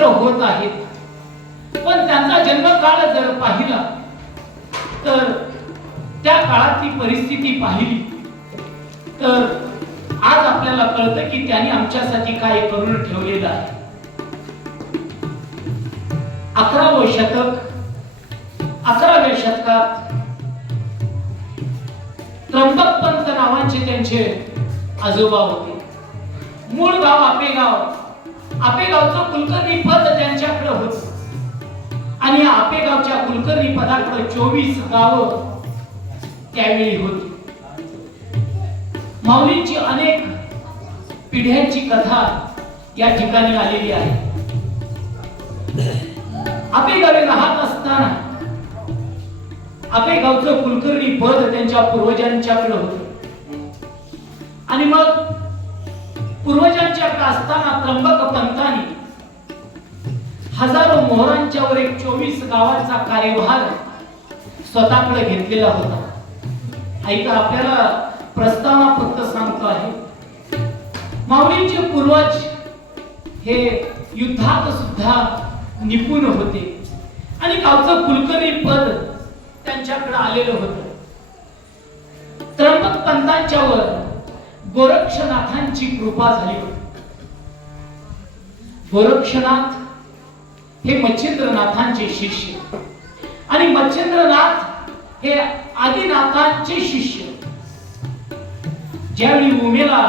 पवित्र होत आहेत. पण त्यांचा जन्मकाळ जर पाहिला तर त्या काळातली परिस्थिती पाहिली तर आज आपल्याला कळतं की त्यांनी आमच्यासाठी काय करून ठेवलेलं आहे. 11वे शतक, 11व्या शतकात त्र्यंबकपंत नावाचे त्यांचे आजोबा होते. मूळ गाव आपेगाव. आपेगावचं कुलकर्णी पद त्यांच्याकडे होतं आणि या आपेगावच्या कुलकर्णी पदाकडे 24 गावं त्यावेळी होती. माऊलींची अनेक पिढ्यांची कथा या ठिकाणी आलेली आहे. आपेगावी राहत असताना आपेगावचं कुलकर्णी पद त्यांच्या पूर्वजांच्याकडे होतं आणि मग पूर्वजांच्याकडे असताना त्र्यंबकपंतांनी हजारो मोहरांच्यावर एक 24 गावांचा कार्यभार स्वतःकडे घेतलेला होता. ऐका, आपल्याला प्रस्तावना फक्त सांगतो आहे. माऊलींचे पूर्वज हे युद्धात सुद्धा निपुण होते आणि गावचं कुलकर्णी पद त्यांच्याकडे आलेलं होतं. त्र्यंबकपंतांच्यावर गोरक्षनाथांची कृपा झाली होती. गोरक्षनाथ हे मच्छिंद्रनाथांचे शिष्य आणि मच्छिंद्रनाथ हे आदिनाथांचे शिष्य. ज्यावेळी उमेला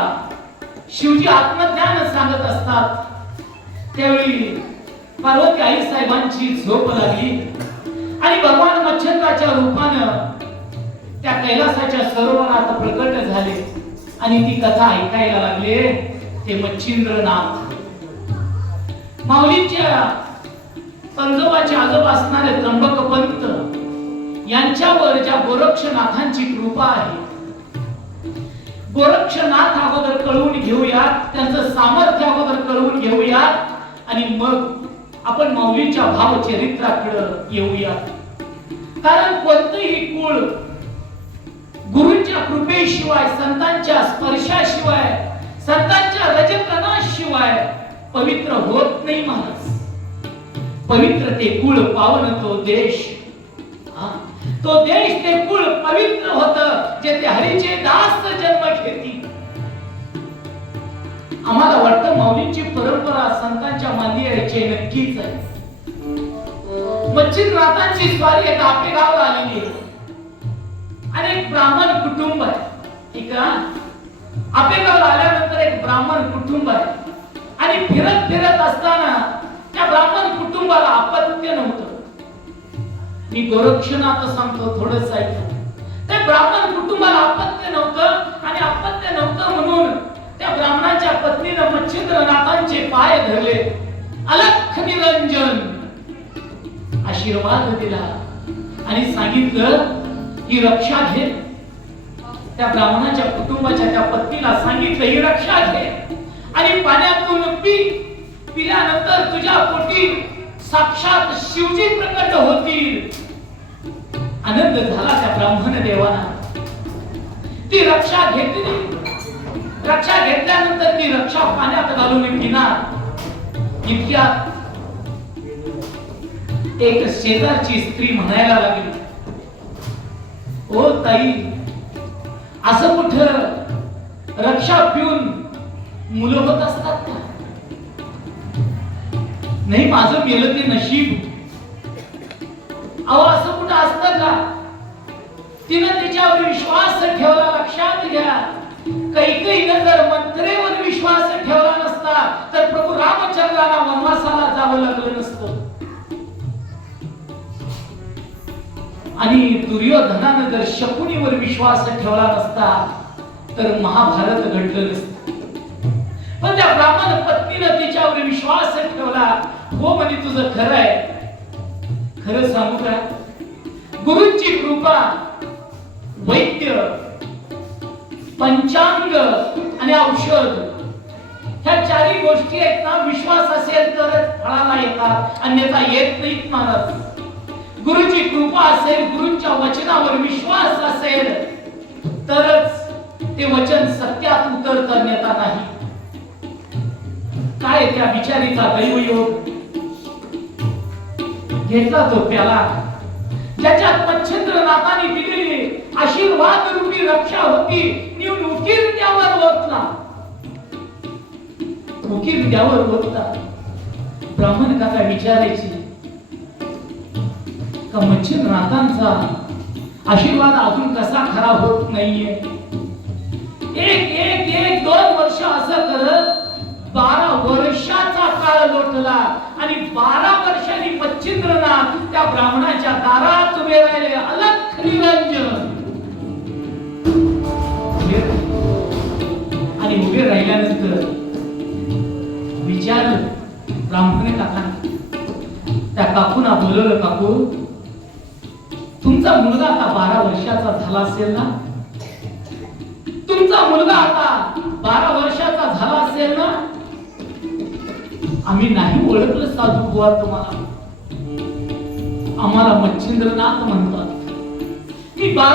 शिवजी आत्मज्ञान सांगत असतात त्यावेळी पार्वती आई साहेबांची झोप लागली आणि भगवान मच्छिंद्राच्या रूपानं त्या कैलासाच्या सरोवरात प्रकट झाले आणि ती कथा ऐकायला लागले. ते मच्छिंद्रनाथ माऊलींच्या पंजोबाचे आजोबा असणारे त्र्यंबकपंत यांच्यावर ज्या गोरक्षनाथांची कृपा आहे, गोरक्षनाथ अगोदर कळवून घेऊयात, त्यांचं सामर्थ्य अगोदर कळवून घेऊयात आणि मग आपण माऊलींच्या भावचरित्राकडे येऊयात. कारण कोणतंही कुळ गुरूंच्या कृपेशिवाय, संतांच्या स्पर्शाशिवाय, संतांच्या रजतनाशिवाय पवित्र होत नाही. महाराज, पवित्र ते कुळ, पावन तो देश. तो देश, ते कुळ पवित्र होत जे ते हरीचे दास जन्म घेती. आम्हाला वाटतं माऊलींची परंपरा संतांच्या मांदी यायची नक्कीच आहे. मच्छिंद्रनाथांची स्वारी एका आपेगावला आलेली आहे आणि एक ब्राह्मण कुटुंब आहे. एका आपेगावला आल्यानंतर एक ब्राह्मण कुटुंब आहे आणि फिरत फिरत असताना त्या ब्राह्मण कुटुंबाला अपत्य नव्हतं. मी गोरक्षनाथ सांगतो, थोडंच ऐकतो. त्या ब्राह्मण कुटुंबाला अपत्य नव्हतं आणि अपत्य नव्हतं म्हणून त्या ब्राह्मणाच्या पत्नीने मच्छिंद्रनाथांचे पाय धरले, अलख निरंजन आशीर्वाद दिला आणि सांगितलं ही रक्षा घे. त्या ब्राह्मणाच्या कुटुंबाच्या त्या पत्नीला सांगितलं ही रक्षा घे आणि पाण्यातून पी. पिल्यानंतर तुझ्या पोटी साक्षात शिवजी प्रकट होतील. आनंद झाला त्या ब्राह्मण देवाला. ती रक्षा घेतली. रक्षा घेतल्यानंतर ती रक्षा पाण्यात घालून पिणार. इतक्यात एक शेजारची स्त्री म्हणायला लागली, ओ ताई, असं कुठं रक्षा पिऊन मुलं होत असतात का? नाही, माझं मेलं ते नशीब. अहो, असं कुठं असतं का? तिनं तिच्यावर विश्वास ठेवला. लक्षात घ्या, कैकेयीनं जर मंत्रेवर विश्वास ठेवला नसता तर प्रभू रामचंद्राला वनवासाला जावं लागलं नसतं आणि दुर्योधनानं जर शकुनीवर विश्वास ठेवला नसता तर महाभारत घडलं नसतं. पण त्या ब्राह्मण पत्नीनं तिच्यावर विश्वास ठेवला. हो म्हणे, तुझं खरं आहे. खरं सांगू का, गुरूंची कृपा, वैद्य, पंचांग आणि औषध ह्या चारही गोष्टी आहेत ना, विश्वास असेल तर फळाला येतात, अन्यथा येत नाहीत. महाराज, गुरुची कृपा असेल, गुरूंच्या वचनावर विश्वास असेल तरच ते वचन सत्यात उतरतं, अन्यथा नाही. काय त्या बिचारीचा दैवयोग. घेतला तो प्याला ज्याच्यात मच्छिंद्रनाथाने दिलेली आशीर्वाद रूपी रक्षा होती. निवून उकीर त्यावर ओतला. उकीर त्यावर ओतला. ब्राह्मण काका विचारायची का मच्छिंद्रनाथांचा आशीर्वाद अजून कसा खरा होत नाहीये. एक एक एक 2 वर्ष असं करत 12 वर्षाचा काळ लोटला आणि 12 वर्षांनी मच्छिंद्रनाथ त्या ब्राह्मणाच्या दारात उभे राहिले. अलख निरंजन आणि उभे राहिल्यानंतर विचारलं ब्राह्मण काका. त्या काकूना बोलवलं, काकू तुमचा मुलगा आता 12 वर्षाचा झाला असेल ना. तुमचा मुलगा आता 12 वर्षाचा झाला असेल ना. आम्ही नाही ओळखलं साधू बुवा तुम्हाला. आम्हाला मच्छिंद्रनाथ म्हणतात. मी 12